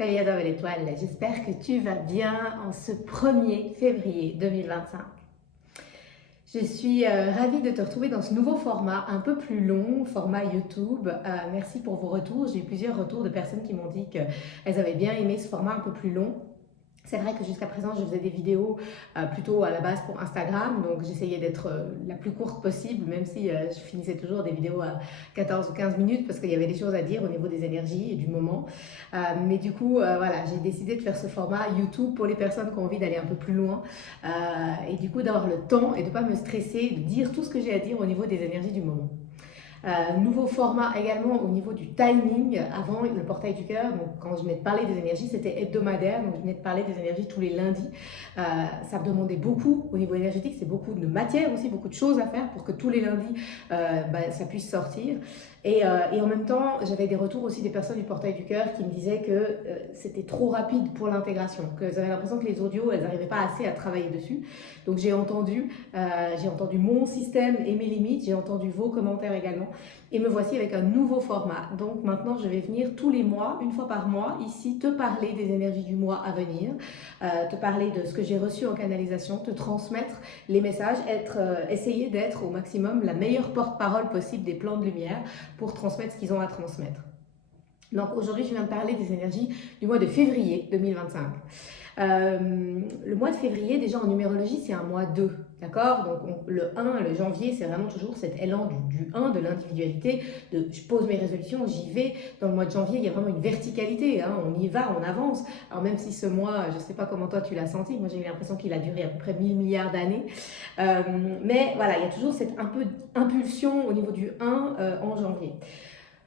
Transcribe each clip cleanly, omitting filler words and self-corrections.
Salut à toi belle étoile, j'espère que tu vas bien en ce 1er février 2025. Je suis ravie de te retrouver dans ce nouveau format un peu plus long, format YouTube. Merci pour vos retours, j'ai eu plusieurs retours de personnes qui m'ont dit qu'elles avaient bien aimé ce format un peu plus long. C'est vrai que jusqu'à présent, je faisais des vidéos plutôt à la base pour Instagram, donc j'essayais d'être la plus courte possible, même si je finissais toujours des vidéos à 14 ou 15 minutes parce qu'il y avait des choses à dire au niveau des énergies et du moment. Mais du coup, voilà, j'ai décidé de faire ce format YouTube pour les personnes qui ont envie d'aller un peu plus loin et du coup d'avoir le temps et de ne pas me stresser, de dire tout ce que j'ai à dire au niveau des énergies du moment. Nouveau format également au niveau du timing. Avant, le portail du cœur, donc quand je venais de parler des énergies, c'était hebdomadaire, donc je venais de parler des énergies tous les lundis. Ça me demandait beaucoup au niveau énergétique, c'est beaucoup de matière aussi, beaucoup de choses à faire pour que tous les lundis, ça puisse sortir. Et en même temps, j'avais des retours aussi des personnes du portail du cœur qui me disaient que c'était trop rapide pour l'intégration, qu'elles avaient l'impression que les audios, elles n'arrivaient pas assez à travailler dessus. Donc j'ai entendu mon système et mes limites, j'ai entendu vos commentaires également. Et me voici avec un nouveau format. Donc maintenant, je vais venir tous les mois, une fois par mois, ici, te parler des énergies du mois à venir, te parler de ce que j'ai reçu en canalisation, te transmettre les messages, essayer d'être au maximum la meilleure porte-parole possible des plans de lumière pour transmettre ce qu'ils ont à transmettre. Donc aujourd'hui, je viens de parler des énergies du mois de février 2025. Le mois de février, déjà en numérologie, c'est un mois 2, d'accord? Donc le 1, le janvier, c'est vraiment toujours cet élan du 1, de l'individualité, de je pose mes résolutions, j'y vais. Dans le mois de janvier, il y a vraiment une verticalité, hein, on y va, on avance. Alors même si ce mois, je ne sais pas comment toi tu l'as senti, moi j'ai eu l'impression qu'il a duré à peu près 1000 milliards d'années. Mais voilà, il y a toujours cette un peu impulsion au niveau du 1 en janvier.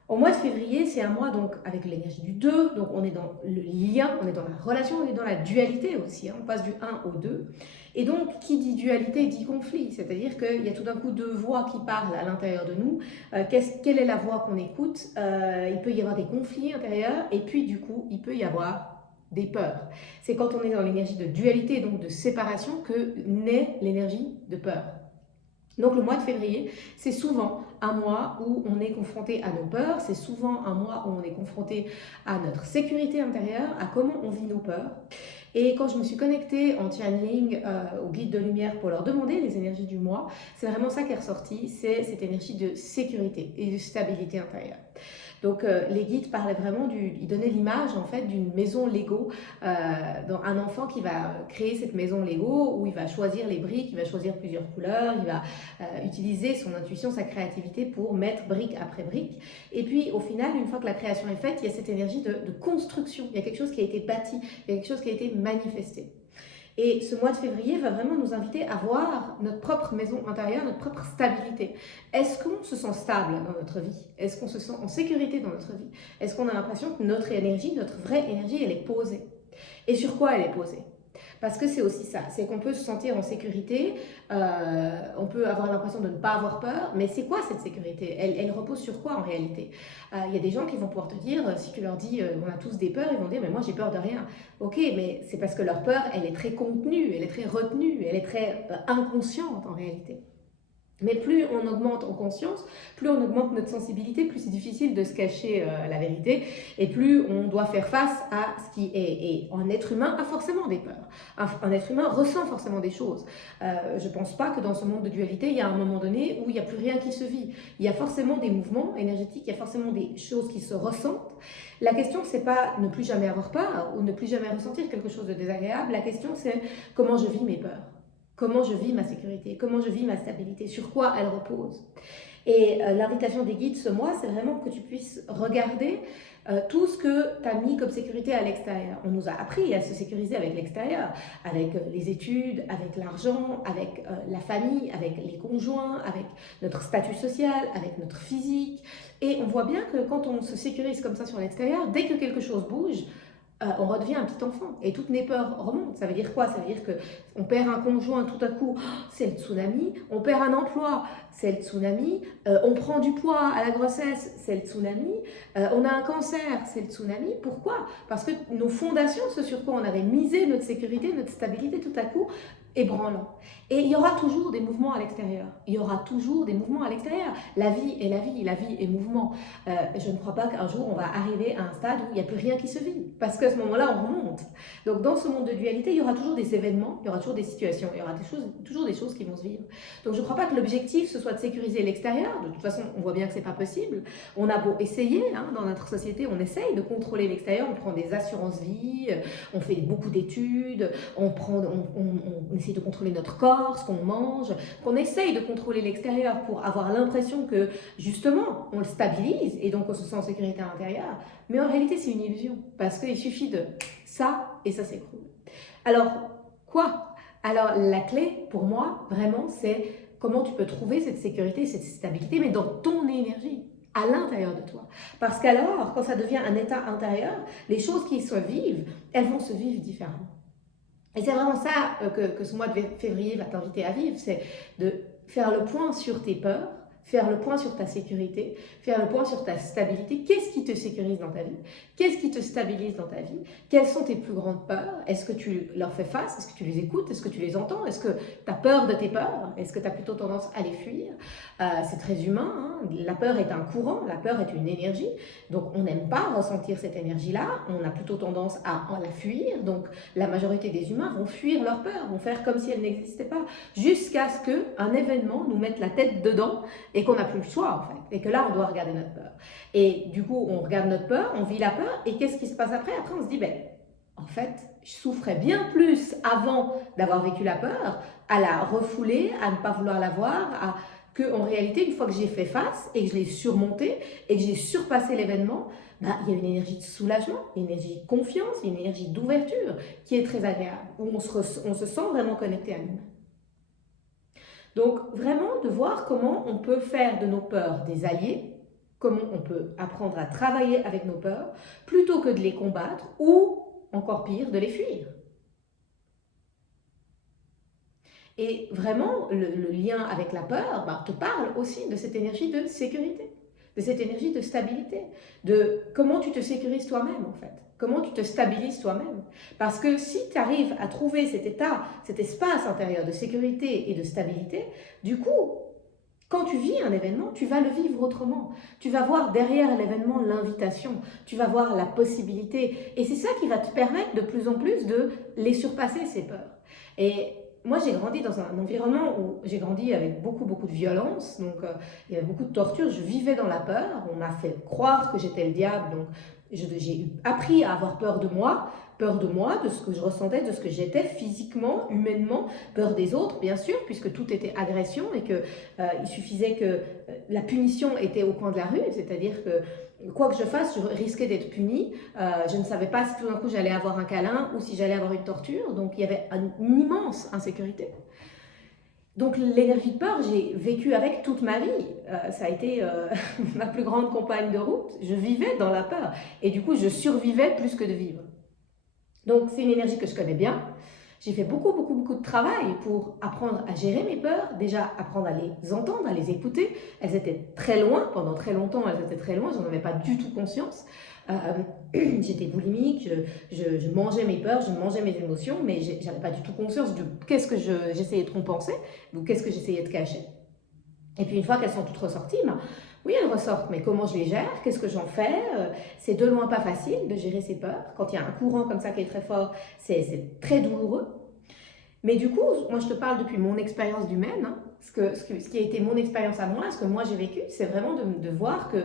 Au mois de février, c'est un mois donc avec l'énergie du 2, donc on est dans le lien, on est dans la relation, on est dans la dualité aussi, hein, on passe du 1 au 2. Et donc, qui dit dualité dit conflit, c'est-à-dire qu'il y a tout d'un coup deux voix qui parlent à l'intérieur de nous. Quelle est la voix qu'on écoute? Il peut y avoir des conflits intérieurs et puis du coup, il peut y avoir des peurs. C'est quand on est dans l'énergie de dualité, donc de séparation, que naît l'énergie de peur. Donc le mois de février, c'est souvent un mois où on est confronté à nos peurs, c'est souvent un mois où on est confronté à notre sécurité intérieure, à comment on vit nos peurs. Et quand je me suis connectée en channeling au guide de lumière pour leur demander les énergies du mois, c'est vraiment ça qui est ressorti, c'est cette énergie de sécurité et de stabilité intérieure. Donc les guides parlaient vraiment ils donnaient l'image en fait d'une maison Lego, dans un enfant qui va créer cette maison Lego où il va choisir les briques, il va choisir plusieurs couleurs, il va utiliser son intuition, sa créativité pour mettre brique après brique. Et puis au final, une fois que la création est faite, il y a cette énergie de construction, il y a quelque chose qui a été bâti, il y a quelque chose qui a été manifesté. Et ce mois de février va vraiment nous inviter à voir notre propre maison intérieure, notre propre stabilité. Est-ce qu'on se sent stable dans notre vie? Est-ce qu'on se sent en sécurité dans notre vie? Est-ce qu'on a l'impression que notre énergie, notre vraie énergie, elle est posée? Et sur quoi elle est posée? Parce que c'est aussi ça, c'est qu'on peut se sentir en sécurité, on peut avoir l'impression de ne pas avoir peur, mais c'est quoi cette sécurité? Elle repose sur quoi en réalité? Il y a des gens qui vont pouvoir te dire, si tu leur dis on a tous des peurs, ils vont dire mais moi j'ai peur de rien. Ok, mais c'est parce que leur peur, elle est très contenue, elle est très retenue, elle est très inconsciente en réalité. Mais plus on augmente en conscience, plus on augmente notre sensibilité, plus c'est difficile de se cacher la vérité et plus on doit faire face à ce qui est. Et un être humain a forcément des peurs. Un être humain ressent forcément des choses. Je ne pense pas que dans ce monde de dualité, il y a un moment donné où il n'y a plus rien qui se vit. Il y a forcément des mouvements énergétiques, il y a forcément des choses qui se ressentent. La question, c'est pas ne plus jamais avoir peur ou ne plus jamais ressentir quelque chose de désagréable. La question, c'est comment je vis mes peurs. Comment je vis ma sécurité, comment je vis ma stabilité, sur quoi elle repose. Et l'invitation des guides ce mois, c'est vraiment que tu puisses regarder tout ce que tu as mis comme sécurité à l'extérieur. On nous a appris à se sécuriser avec l'extérieur, avec les études, avec l'argent, avec la famille, avec les conjoints, avec notre statut social, avec notre physique. Et on voit bien que quand on se sécurise comme ça sur l'extérieur, dès que quelque chose bouge, on redevient un petit enfant et toutes mes peurs remontent. Ça veut dire quoi? Ça veut dire qu'on perd un conjoint, tout à coup, c'est le tsunami. On perd un emploi, c'est le tsunami. On prend du poids à la grossesse, c'est le tsunami. On a un cancer, c'est le tsunami. Pourquoi? Parce que nos fondations, ce sur quoi on avait misé notre sécurité, notre stabilité, tout à coup, ébranlant. Et il y aura toujours des mouvements à l'extérieur. Il y aura toujours des mouvements à l'extérieur. La vie est la vie est mouvement. Je ne crois pas qu'un jour on va arriver à un stade où il n'y a plus rien qui se vit. Parce qu'à ce moment-là, on remonte. Donc dans ce monde de dualité, il y aura toujours des événements, il y aura toujours des situations, il y aura toujours des choses qui vont se vivre. Donc je ne crois pas que l'objectif ce soit de sécuriser l'extérieur. De toute façon, on voit bien que ce n'est pas possible. On a beau essayer, hein, dans notre société, on essaye de contrôler l'extérieur. On prend des assurances-vie, on fait beaucoup d'études, on essaye de contrôler notre corps, ce qu'on mange, qu'on essaye de contrôler l'extérieur pour avoir l'impression que justement on le stabilise et donc on se sent en sécurité à l'intérieur. Mais en réalité c'est une illusion parce qu'il suffit de ça et ça s'écroule. Alors quoi? Alors la clé pour moi vraiment c'est comment tu peux trouver cette sécurité, cette stabilité mais dans ton énergie, à l'intérieur de toi. Parce qu'alors quand ça devient un état intérieur, les choses qui se vivent, elles vont se vivre différemment. Et c'est vraiment ça que ce mois de février va t'inviter à vivre, c'est de faire le point sur tes peurs, faire le point sur ta sécurité, faire le point sur ta stabilité. Qu'est-ce qui te sécurise dans ta vie? Qu'est-ce qui te stabilise dans ta vie? Quelles sont tes plus grandes peurs? Est-ce que tu leur fais face? Est-ce que tu les écoutes? Est-ce que tu les entends? Est-ce que tu as peur de tes peurs? Est-ce que tu as plutôt tendance à les fuir? C'est très humain, hein? La peur est un courant, la peur est une énergie. Donc on n'aime pas ressentir cette énergie-là, on a plutôt tendance à la fuir. Donc la majorité des humains vont fuir leur peur, vont faire comme si elle n'existait pas, jusqu'à ce qu'un événement nous mette la tête dedans et qu'on n'a plus le choix en fait, et que là on doit regarder notre peur. Et du coup on regarde notre peur, on vit la peur, et qu'est-ce qui se passe après? Après on se dit, ben en fait je souffrais bien plus avant d'avoir vécu la peur, à la refouler, à ne pas vouloir la voir, qu'en réalité une fois que j'ai fait face et que je l'ai surmonté et que j'ai surpassé l'événement, ben, il y a une énergie de soulagement, une énergie de confiance, une énergie d'ouverture qui est très agréable, où on se sent vraiment connecté à nous-mêmes. Donc vraiment de voir comment on peut faire de nos peurs des alliés, comment on peut apprendre à travailler avec nos peurs, plutôt que de les combattre ou, encore pire, de les fuir. Et vraiment, le lien avec la peur te parle aussi de cette énergie de sécurité, de cette énergie de stabilité, de comment tu te sécurises toi-même en fait, comment tu te stabilises toi-même. Parce que si tu arrives à trouver cet état, cet espace intérieur de sécurité et de stabilité, du coup, quand tu vis un événement, tu vas le vivre autrement. Tu vas voir derrière l'événement l'invitation, tu vas voir la possibilité. Et c'est ça qui va te permettre de plus en plus de les surpasser, ces peurs. Et moi, j'ai grandi dans un environnement où j'ai grandi avec beaucoup de violence, donc il y avait beaucoup de torture, je vivais dans la peur, on m'a fait croire que j'étais le diable, donc j'ai appris à avoir peur de moi, de ce que je ressentais, de ce que j'étais physiquement, humainement, peur des autres, bien sûr, puisque tout était agression et qu'il suffisait que la punition était au coin de la rue, c'est-à-dire que quoi que je fasse, je risquais d'être punie. Je ne savais pas si tout d'un coup j'allais avoir un câlin ou si j'allais avoir une torture. Donc il y avait une immense insécurité. Donc l'énergie de peur, j'ai vécu avec toute ma vie. Ça a été ma plus grande compagne de route. Je vivais dans la peur. Et du coup, je survivais plus que de vivre. Donc c'est une énergie que je connais bien. J'ai fait beaucoup de travail pour apprendre à gérer mes peurs, déjà apprendre à les entendre, à les écouter. Elles étaient très loin, pendant très longtemps elles étaient très loin, j'en avais pas du tout conscience. J'étais boulimique, je mangeais mes peurs, je mangeais mes émotions, mais j'avais pas du tout conscience de qu'est-ce que j'essayais de compenser, ou qu'est-ce que j'essayais de cacher. Et puis une fois qu'elles sont toutes ressorties, oui, elles ressortent, mais comment je les gère? Qu'est-ce que j'en fais? C'est de loin pas facile de gérer ses peurs. Quand il y a un courant comme ça qui est très fort, c'est très douloureux. Mais du coup, moi je te parle depuis mon expérience d'humaine, hein, ce qui a été mon expérience à moi, ce que moi j'ai vécu, c'est vraiment de voir que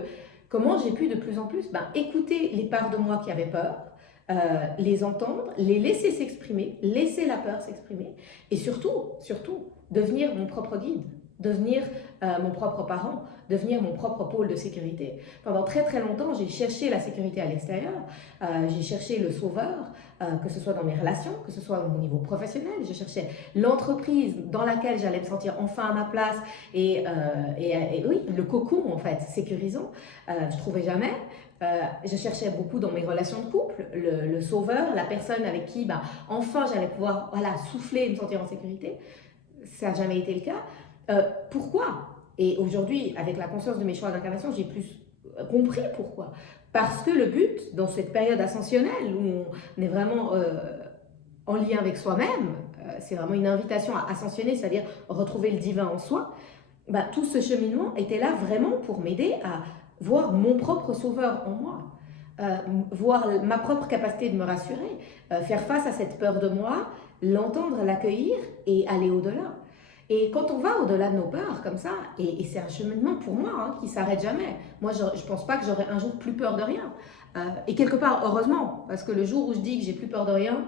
comment j'ai pu de plus en plus écouter les parts de moi qui avaient peur, les entendre, les laisser s'exprimer, laisser la peur s'exprimer, et surtout, devenir mon propre guide, devenir mon propre parent, devenir mon propre pôle de sécurité. Pendant très longtemps, j'ai cherché la sécurité à l'extérieur, j'ai cherché le sauveur, que ce soit dans mes relations, que ce soit au niveau professionnel, je cherchais l'entreprise dans laquelle j'allais me sentir enfin à ma place, et oui, le cocon en fait, sécurisant, je ne trouvais jamais. Je cherchais beaucoup dans mes relations de couple, le sauveur, la personne avec qui enfin j'allais pouvoir souffler et me sentir en sécurité. Ça n'a jamais été le cas. Pourquoi? Et aujourd'hui, avec la conscience de mes choix d'incarnation, j'ai plus compris pourquoi. Parce que le but, dans cette période ascensionnelle, où on est vraiment en lien avec soi-même, c'est vraiment une invitation à ascensionner, c'est-à-dire retrouver le divin en soi, bah, tout ce cheminement était là vraiment pour m'aider à voir mon propre sauveur en moi, voir ma propre capacité de me rassurer, faire face à cette peur de moi, l'entendre, l'accueillir et aller au-delà. Et quand on va au-delà de nos peurs comme ça, et c'est un cheminement pour moi hein, qui s'arrête jamais. Moi, je ne pense pas que j'aurai un jour plus peur de rien. Et quelque part, heureusement, parce que le jour où je dis que j'ai plus peur de rien,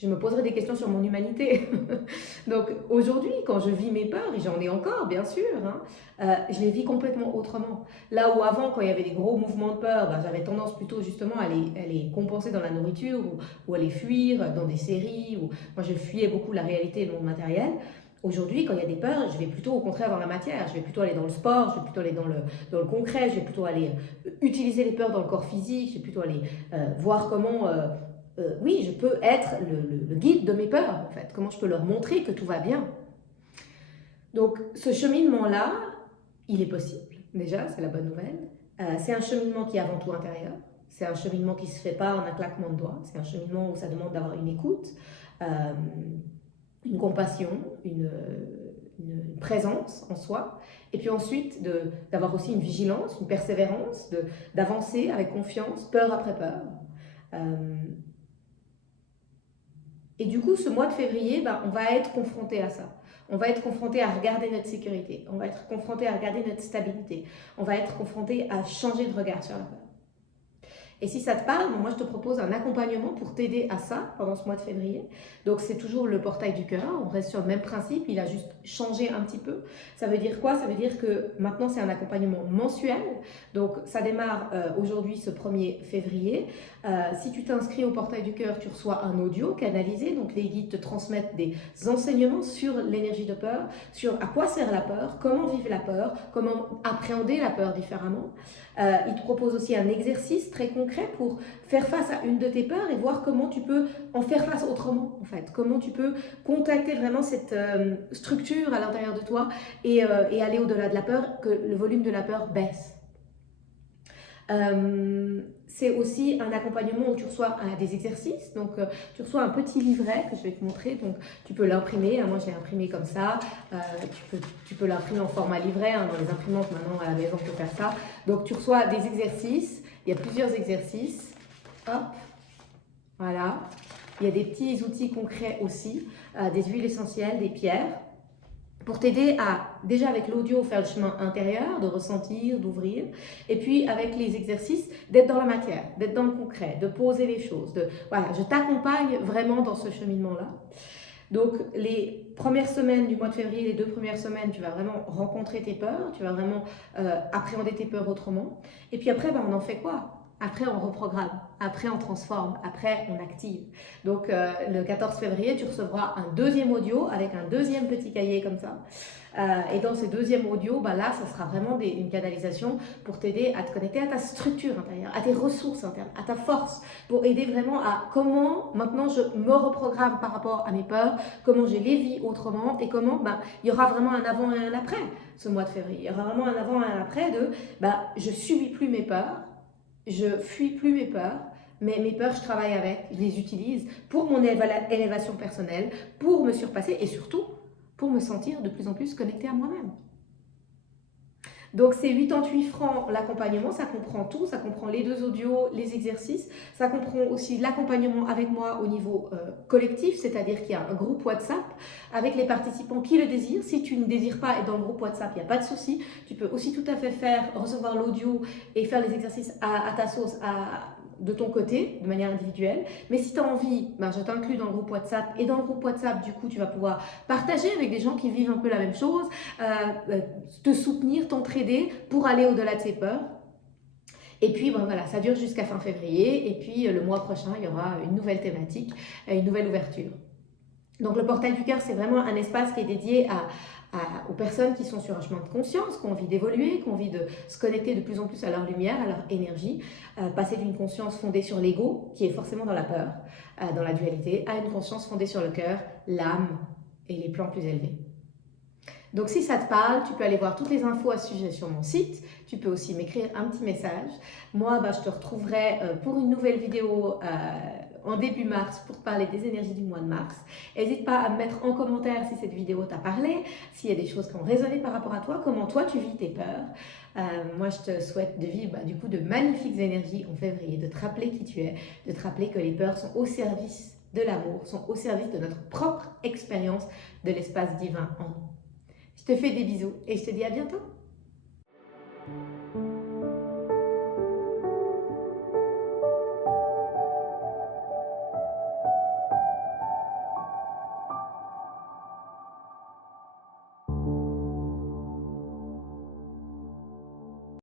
je me poserai des questions sur mon humanité. Donc aujourd'hui, quand je vis mes peurs, et j'en ai encore bien sûr, hein, je les vis complètement autrement. Là où avant, quand il y avait des gros mouvements de peur, ben, j'avais tendance plutôt justement à les compenser dans la nourriture ou à les fuir dans des séries. Moi, je fuyais beaucoup la réalité et le monde matériel. Aujourd'hui, quand il y a des peurs, je vais plutôt au contraire dans la matière. Je vais plutôt aller dans le sport, je vais plutôt aller dans le concret, je vais plutôt aller utiliser les peurs dans le corps physique, je vais plutôt aller voir comment... oui, je peux être le guide de mes peurs, en fait. Comment je peux leur montrer que tout va bien. Donc, ce cheminement-là, il est possible. Déjà, c'est la bonne nouvelle. C'est un cheminement qui est avant tout intérieur. C'est un cheminement qui ne se fait pas en un claquement de doigts. C'est un cheminement où ça demande d'avoir une écoute, une compassion, une présence en soi. Et puis ensuite, d'avoir aussi une vigilance, une persévérance, d'avancer avec confiance, peur après peur. Et du coup, ce mois de février, ben, on va être confronté à ça. On va être confronté à regarder notre sécurité. On va être confronté à regarder notre stabilité. On va être confronté à changer de regard sur la peur. Et si ça te parle, moi je te propose un accompagnement pour t'aider à ça pendant ce mois de février. Donc c'est toujours le portail du cœur, on reste sur le même principe, il a juste changé un petit peu. Ça veut dire quoi? Ça veut dire que maintenant c'est un accompagnement mensuel. Donc ça démarre aujourd'hui ce 1er février. Si tu t'inscris au portail du cœur, tu reçois un audio canalisé. Donc les guides te transmettent des enseignements sur l'énergie de peur, sur à quoi sert la peur, comment vivre la peur, comment appréhender la peur différemment. Il te propose aussi un exercice très concret pour faire face à une de tes peurs et voir comment tu peux en faire face autrement, en fait. Comment tu peux contacter vraiment cette structure à l'intérieur de toi et aller au-delà de la peur, que le volume de la peur baisse. C'est aussi un accompagnement où tu reçois des exercices, donc tu reçois un petit livret que je vais te montrer, donc tu peux l'imprimer, moi je l'ai imprimé comme ça, tu peux l'imprimer en format livret, dans les imprimantes maintenant à la maison on peut faire ça, donc tu reçois des exercices, il y a plusieurs exercices, hop, voilà, il y a des petits outils concrets aussi, des huiles essentielles, des pierres, pour t'aider à, déjà avec l'audio, faire le chemin intérieur, de ressentir, d'ouvrir, et puis avec les exercices, d'être dans la matière, d'être dans le concret, de poser les choses. Voilà, je t'accompagne vraiment dans ce cheminement-là. Donc, les premières semaines du mois de février, les 2 premières semaines, tu vas vraiment rencontrer tes peurs, tu vas vraiment appréhender tes peurs autrement. Et puis après, on en fait quoi? Après, on reprogramme, après, on transforme, après, on active. Donc, le 14 février, tu recevras un deuxième audio avec un deuxième petit cahier comme ça. Et dans ce deuxième audio, là, ça sera vraiment une canalisation pour t'aider à te connecter à ta structure intérieure, à tes ressources internes, à ta force, pour aider vraiment à comment maintenant je me reprogramme par rapport à mes peurs, comment je les vis autrement et comment il y aura vraiment un avant et un après ce mois de février. Il y aura vraiment un avant et un après de je subis plus mes peurs. Je fuis plus mes peurs, mais mes peurs, je travaille avec, je les utilise pour mon élévation personnelle, pour me surpasser et surtout pour me sentir de plus en plus connectée à moi-même. Donc c'est 88 francs l'accompagnement, ça comprend tout, ça comprend les 2 audios, les exercices, ça comprend aussi l'accompagnement avec moi au niveau collectif, c'est-à-dire qu'il y a un groupe WhatsApp avec les participants qui le désirent. Si tu ne désires pas être dans le groupe WhatsApp, il n'y a pas de souci, tu peux aussi tout à fait recevoir l'audio et faire les exercices à ta sauce, de ton côté, de manière individuelle. Mais si tu as envie, je t'inclus dans le groupe WhatsApp. Et dans le groupe WhatsApp, du coup, tu vas pouvoir partager avec des gens qui vivent un peu la même chose, te soutenir, t'entraider pour aller au-delà de ces peurs. Et puis, voilà, ça dure jusqu'à fin février. Et puis, le mois prochain, il y aura une nouvelle thématique, une nouvelle ouverture. Donc, le portail du cœur, c'est vraiment un espace qui est dédié aux personnes qui sont sur un chemin de conscience, qui ont envie d'évoluer, qui ont envie de se connecter de plus en plus à leur lumière, à leur énergie, passer d'une conscience fondée sur l'ego, qui est forcément dans la peur, dans la dualité, à une conscience fondée sur le cœur, l'âme et les plans plus élevés. Donc si ça te parle, tu peux aller voir toutes les infos à ce sujet sur mon site. Tu peux aussi m'écrire un petit message. Moi, je te retrouverai pour une nouvelle vidéo en début mars pour parler des énergies du mois de mars. N'hésite pas à me mettre en commentaire si cette vidéo t'a parlé, s'il y a des choses qui ont résonné par rapport à toi, comment toi tu vis tes peurs. Moi, je te souhaite de vivre du coup de magnifiques énergies en février, de te rappeler qui tu es, de te rappeler que les peurs sont au service de l'amour, sont au service de notre propre expérience de l'espace divin en nous. Je te fais des bisous et je te dis à bientôt.